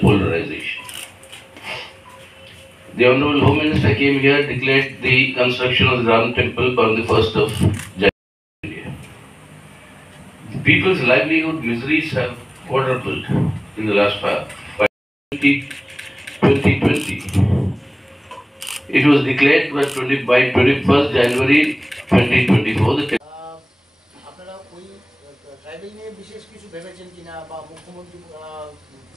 polarization. The Honorable Home Minister came here, declared the construction of the Ram Temple on the 1st of January. The people's livelihood miseries have quadrupled in the last 2020. It was declared by 21st January 2024. আপনারা ওই tribal নিয়ে বিশেষ কিছু ভেবেছেন কিনা বা মুখ্যমন্ত্রী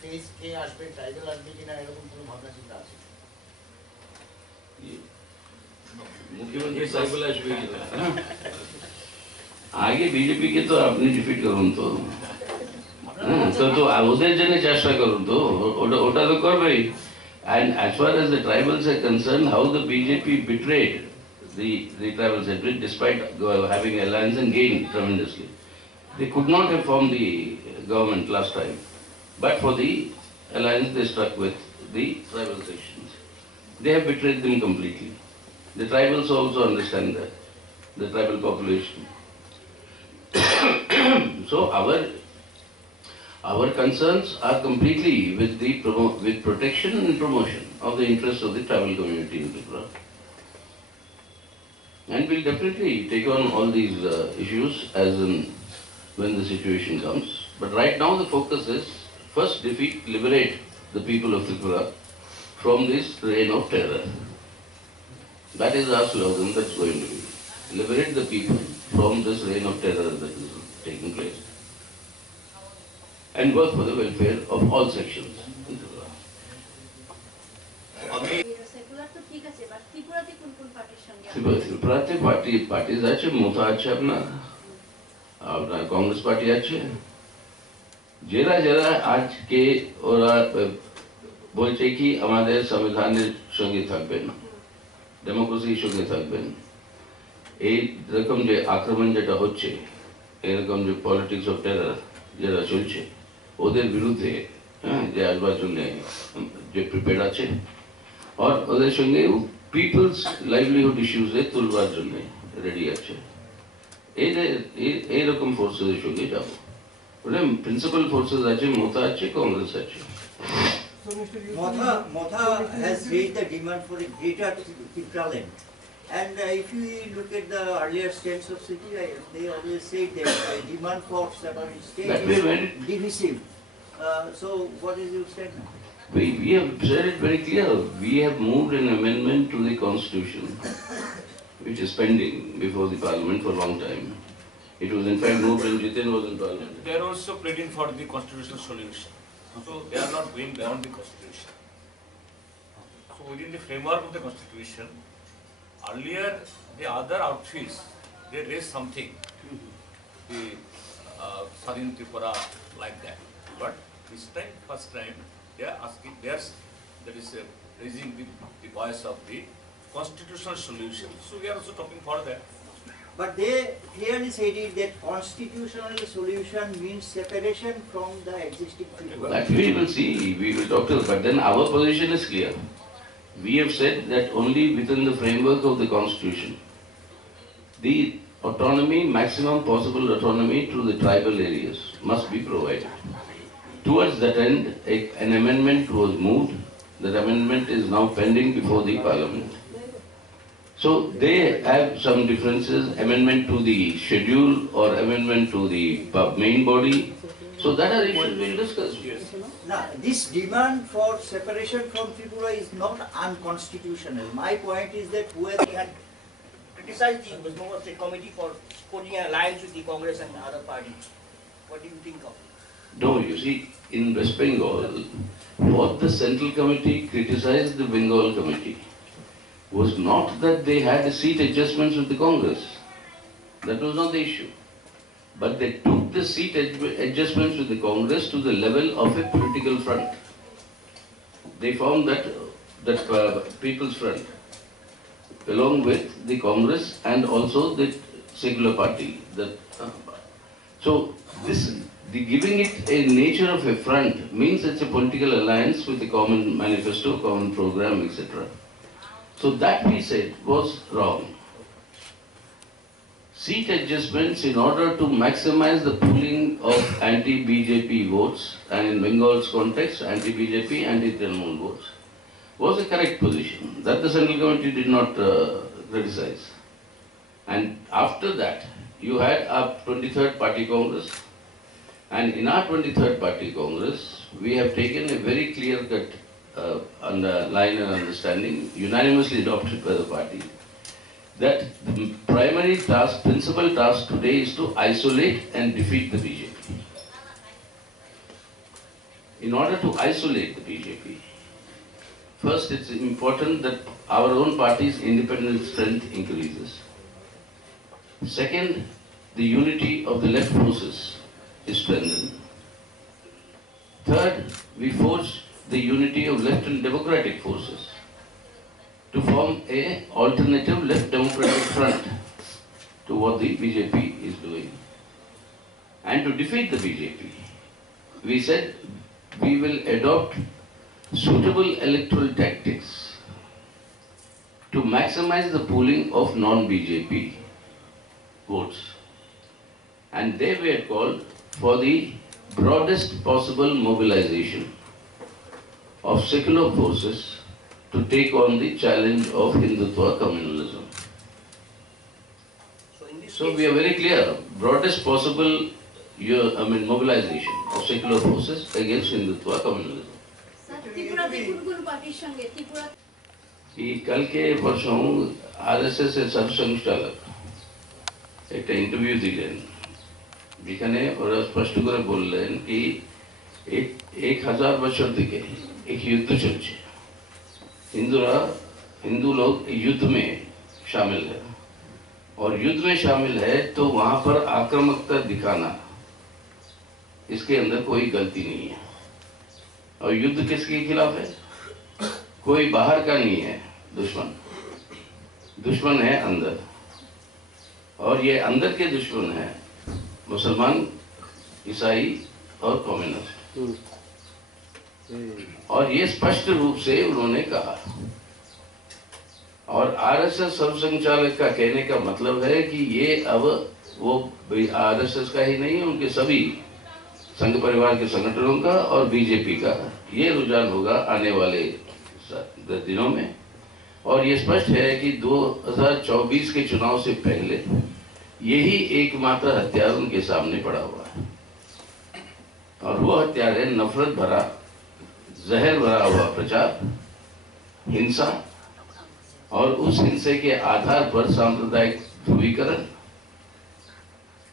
phase কে আসবে ট্রাইবেল আসবে কিনা এরকম কোনো ভাবনা চিন্তা আছে? मुख्यमंत्री ट्राइबल আসবে কিনা আগে বিজেপি কে তো আপনি ডিফিট করুন তো তো ওদের জন্য চেষ্টা করুন তো ওটা তো করবেই. And as far as the tribals are concerned, how the BJP betrayed the tribals despite having alliance and gained tremendously. They could not have formed the government last time, but for the alliance they struck with the tribal sections. They have betrayed them completely. The tribals also understand that, the tribal population. So our concerns are completely with with protection and promotion of the interests of the tribal community in Tripura. And we'll definitely take on all these issues as and when the situation comes. But right now the focus is first liberate the people of Tripura from this reign of terror. That is our slogan that's going to be. Liberate the people from this reign of terror that is taking place. And work for the welfare of all sections in Tripura. ত্রিপুরাতে parties আছে, মোতা আছে, আপনার Congress party আছে, যারা আজকে ওরা বলছে কি আমাদের সংবিধানের সঙ্গে থাকবেন, ডেমোক্রেসির সঙ্গে থাকবেন, এই রকম যে আক্রমণ যেটা হচ্ছে, এরকম যে পলিটিক্স অফ টেরার যেটা চলছে, ওদের বিরুদ্ধে যে আসবার জন্য যে প্রিপেয়ার আছে, আর ওদের সঙ্গে পিপলস লাইভলিহুড ইস্যুসে তুলবার জন্য রেডি আছে, এইরকম ফোর্সেসের সঙ্গে যাব. প্রিন্সিপাল ফোর্সেস আছে, মোতা আছে, কংগ্রেস আছে. Motha has raised the demand for a greater Tripura. And if you look at the earlier states of city, they always say that the demand for separate state is divisive. So what is your statement? We have said it very clear. We have moved an amendment to the constitution, which is pending before the parliament for a long time. It was in fact moved when Jitin was in parliament. They are also pleading for the constitutional solution. So they are not going beyond the constitution. So within the framework of the constitution, earlier the other outfits, they raised something, the Sadhin Tripura like that. But this time, first time, they are asking, that is raising the voice of the constitutional solution. So we are also talking for that. But they clearly stated that constitutional solution means separation from the existing people. That we will see, we will talk to them. But then our position is clear. We have said that only within the framework of the constitution, the autonomy, maximum possible autonomy to the tribal areas must be provided. Towards that end, an amendment was moved. That amendment is now pending before the parliament. So they have some differences, amendment to the schedule or amendment to the main body. So that are issues we'll discuss. Now, this demand for separation from Tripura is not unconstitutional. My point is that where they had criticized the Westbengal State Committee for forging an alliance with the Congress and other parties. What do you think of it? No, you see, in West Bengal, what the Central Committee criticized the Bengal Committee was not that they had seat adjustments with the Congress. That was not the issue. But they took the seat adjustments with the Congress to the level of a political front. They formed that People's Front, along with the Congress and also the secular party. So giving it a nature of a front means it's a political alliance with a common manifesto, common program, etc. So that we said was wrong. seat adjustments in order to maximize the pooling of anti-BJP votes, and in Bengal's context, anti-BJP, anti-Trinamool votes, was a correct position that the Central Committee did not criticize. And after that, you had our 23rd Party Congress, and in our 23rd Party Congress, we have taken a very clear-cut line and understanding, unanimously adopted by the party, that the primary task, principal task today is to isolate and defeat the BJP. In order to isolate the BJP, first it's important that our own party's independent strength increases. Second, the unity of the left forces is strengthened. Third, we forge the unity of left and democratic forces to form an alternative left democratic front to what the BJP is doing. And to defeat the BJP, we said we will adopt suitable electoral tactics to maximize the pooling of non-BJP votes. And they were called for the broadest possible mobilization of secular forces to take on the challenge of Hindutva communalism. So we are very clear, broadest possible mobilization of secular forces against Hindutva communalism. कल के परसों RSS এর সরসংঘচালক একটা interview দিলেন, যেখানে ওরা স্পষ্ট করে বললেন কি 1000 বছর থেকে एक युद्ध चलছে, हिंदू लोग युद्ध में शामिल है, और युद्ध में शामिल है तो वहां पर आक्रामकता दिखाना इसके अंदर कोई गलती नहीं है। और युद्ध किसके खिलाफ है? कोई बाहर का नहीं है दुश्मन है अंदर, और ये अंदर के दुश्मन है मुसलमान, ईसाई और कम्युनिस्ट। और ये स्पष्ट रूप से उन्होंने कहा, और आरएसएस सर्वसंघचालक का कहने का मतलब है कि ये अब वो आरएसएस का ही नहीं है, उनके सभी संघ परिवार के संगठनों का और बीजेपी का ये रुझान होगा आने वाले दिनों में। और ये स्पष्ट है कि 2024 के चुनाव से पहले यही एकमात्र हथियार उनके सामने पड़ा हुआ है, और वो हथियार है नफरत भरा, जहर भरा हुआ प्रचार, हिंसा, और उस हिंसा के आधार पर सांप्रदायिक ध्रुवीकरण,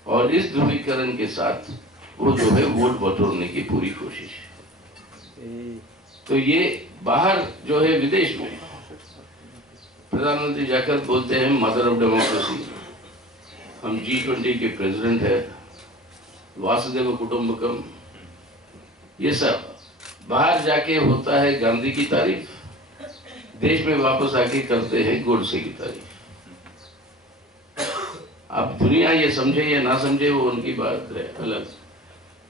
और इस ध्रुवीकरण के साथ वो जो है वोट बटोरने की पूरी कोशिश। तो ये बाहर जो है विदेश में प्रधानमंत्री जाकर बोलते हैं मदर ऑफ डेमोक्रेसी, हम G20 के प्रेसिडेंट है, वासुदेव कुटुंबकम, ये सब बाहर जाके होता है गांधी की तारीफ, देश में वापस आके करते हैं गोडसे की तारीफ। अब दुनिया ये समझे या ना समझे वो उनकी बात है अलग,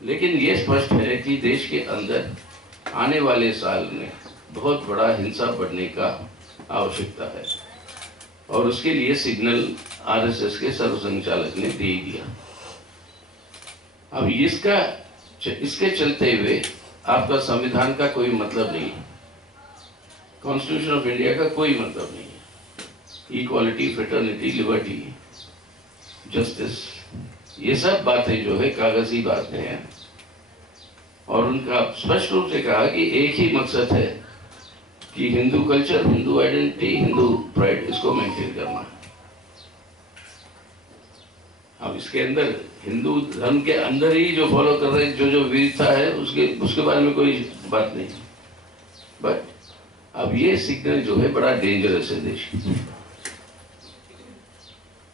लेकिन ये स्पष्ट है कि देश के अंदर आने वाले साल में बहुत बड़ा हिंसा बढ़ने का आवश्यकता है, और उसके लिए सिग्नल आरएसएस के सर्वसंघचालक ने दे दिया। अब इसके चलते हुए आपका संविधान का कोई मतलब नहीं, कॉन्स्टिट्यूशन ऑफ इंडिया का कोई मतलब नहीं, इक्वालिटी, फ्रेटर्निटी, लिबर्टी, जस्टिस, ये सब बातें जो है कागजी बातें हैं, और उनका स्पष्ट रूप से कहा कि एक ही मकसद है कि Hindu culture, Hindu identity, Hindu pride, इसको मेंटेन करना। अब इसके अंदर हिंदू धर्म के अंदर ही जो फॉलो कर रहे हैं, जो विविधता है उसके बारे में कोई बात नहीं, बट अब ये सिग्नल जो है बड़ा डेंजरस है देश की,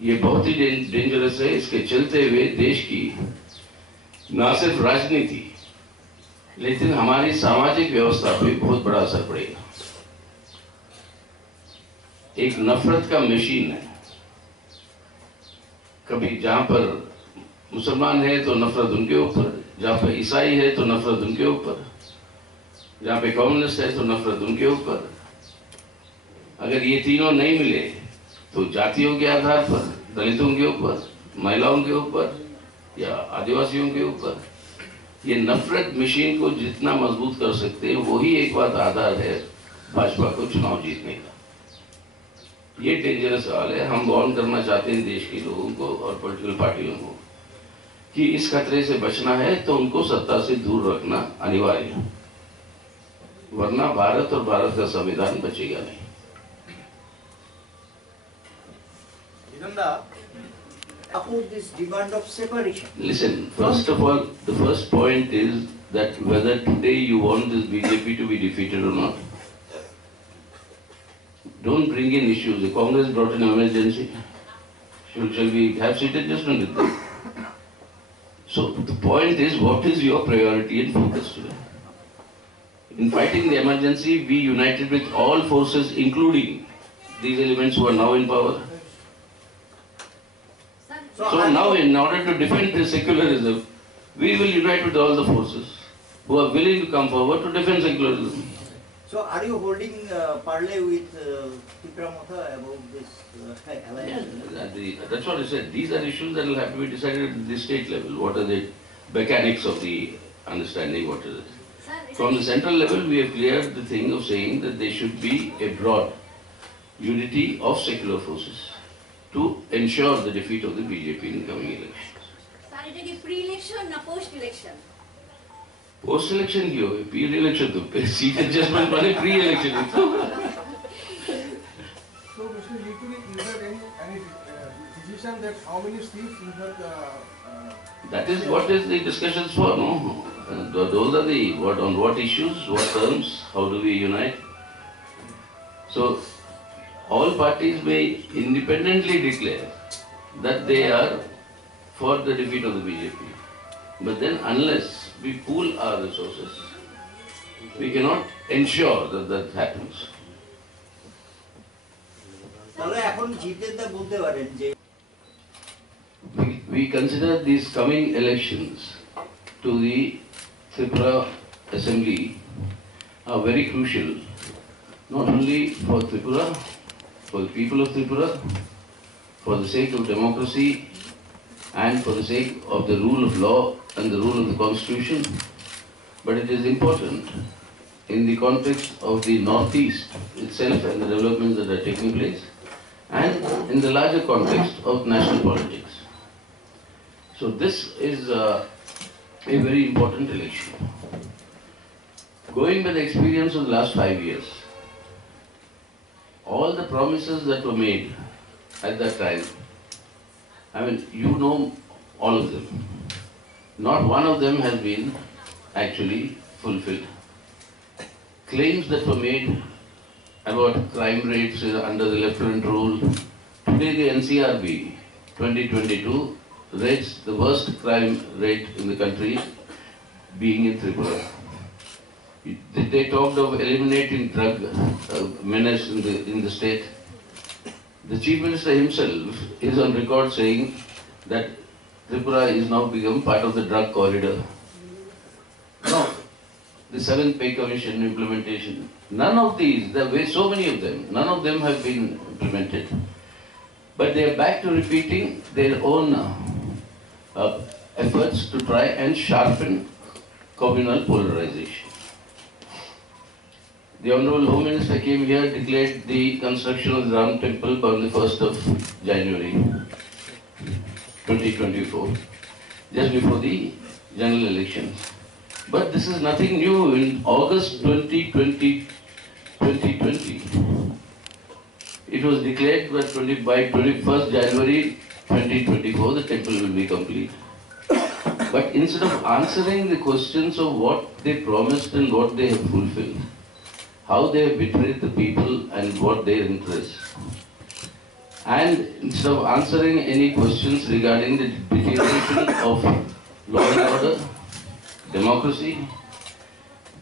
ये बहुत ही डेंजरस है। इसके चलते हुए देश की ना सिर्फ राजनीति लेकिन हमारी सामाजिक व्यवस्था पे बहुत बड़ा असर पड़ेगा। एक नफरत का मशीन है, कभी जहां पर मुसलमान है तो नफरत उनके ऊपर, जहां पर ईसाई है तो नफरत उनके ऊपर, जहां पे कम्युनिस्ट है तो नफरत उनके ऊपर। अगर ये तीनों नहीं मिले तो जातियों के आधार पर, दलितों के ऊपर, महिलाओं के ऊपर या आदिवासियों के ऊपर, ये नफरत मशीन को जितना मजबूत कर सकते हैं वही एक बात आधार है भाजपा को चुनाव जीतने का। ये डेंजरस सवाल है। हम वार्न करना चाहते हैं देश के लोगों को और पॉलिटिकल पार्टियों को कि इस खतरे से बचना है तो उनको सत्ता से दूर रखना अनिवार्य है, वरना भारत और भारत का संविधान बचेगा नहीं। About this demand of separation. Listen, first of all, the first point is that whether today you want this BJP to be defeated or not. Don't bring in issues. The Congress brought in emergency. Shall we have seat adjustment with them? So the point is, what is your priority and focus today? In fighting the emergency, we united with all forces, including these elements who are now in power. So now, in order to defend the secularism, we will unite with all the forces who are willing to come forward to defend secularism. So are you holding parley with Tripura Motha about this alliance? That's what I said. These are issues that will have to be decided at the state level. What are the mechanics of the understanding? What is it? From the central level, we have cleared the thing of saying that there should be a broad unity of secular forces to ensure the defeat of the BJP in the coming elections. Sir, it is pre-election or post-election? Post-election क्यों है? Pre-election तो seat adjustment वाले pre-election So, Mr. Lituri, is there any decision that how many seats in the That is what is the discussions for, no? Those are the on what issues, what terms, how do we unite? So all parties may independently declare that they are for the defeat of the BJP. But then unless we pool our resources, we cannot ensure that that happens. তাহলে এখন জিতেনদা বলতে পারেন যে We consider these coming elections to the Tripura Assembly are very crucial, not only for Tripura, for the people of Tripura, for the sake of democracy and for the sake of the rule of law and the rule of the constitution, but it is important in the context of the Northeast itself and the developments that are taking place, and in the larger context of national politics. So this is a very important election. Going by the experience of the last 5 years, all the promises that were made at that time, I mean, you know all of them. Not one of them has been actually fulfilled. Claims that were made about crime rates under the lieutenant rule. Today the NCRB 2022 rates the worst crime rate in the country being in Tripura. They talked of eliminating drug menace in the state. The Chief Minister himself is on record saying that Tripura is now become part of the drug corridor. No, the 7th Pay Commission implementation. None of these, there were so many of them, none of them have been implemented. But they are back to repeating their own efforts to try and sharpen communal polarization. The Honorable Home Minister came here, declared the construction of the Ram Temple on the 1st of January 2024, just before the general elections. But this is nothing new. In August 2020, it was declared that by 21st January 2024, the temple will be complete. But instead of answering the questions of what they promised and what they have fulfilled, how they have betrayed the people and what their interests, and instead of answering any questions regarding the deterioration of law and order, democracy,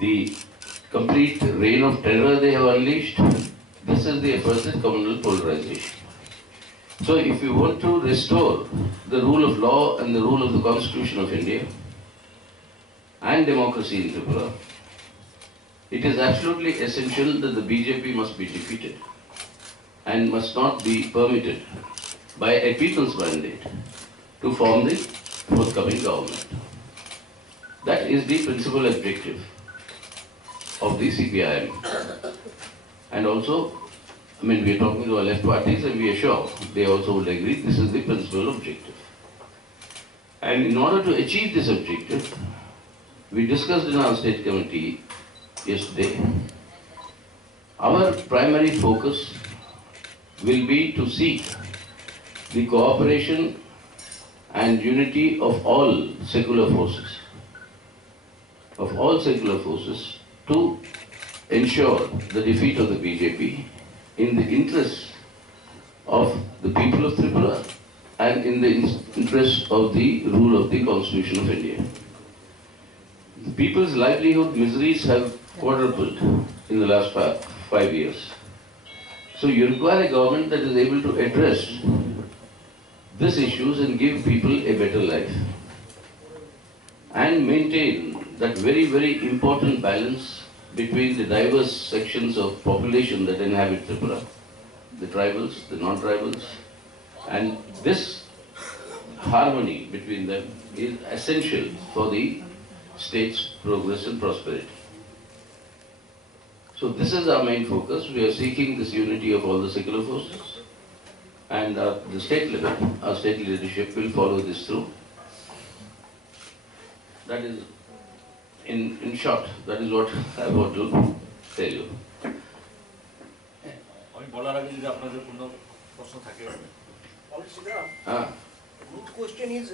the complete reign of terror they have unleashed, this is the effort at communal polarization. So if we want to restore the rule of law and the rule of the Constitution of India and democracy in Tripura, it is absolutely essential that the BJP must be defeated and must not be permitted by a people's mandate to form the forthcoming government. That is the principal objective of the CPIM. And also, I mean, we are talking to our left parties and we are sure they also would agree this is the principal objective. And in order to achieve this objective, we discussed in our state committee yesterday, our primary focus will be to seek the cooperation and unity of all secular forces, to ensure the defeat of the BJP in the interest of the people of Tripura and in the interest of the rule of the Constitution of India. The people's livelihood miseries have quadrupled in the last 5 years. So you require a government that is able to address these issues and give people a better life and maintain that very, very important balance between the diverse sections of population that inhabit Tripura, the tribals, the non-tribals, and this harmony between them is essential for the state's progress and prosperity. So this is our main focus. We are seeking this unity of all the secular forces, and the state level, our state leadership will follow this through. That is, in short, that is what I want to tell you. আমি বলার আগে যদি আপনাদের কোনো প্রশ্ন থাকে Good question is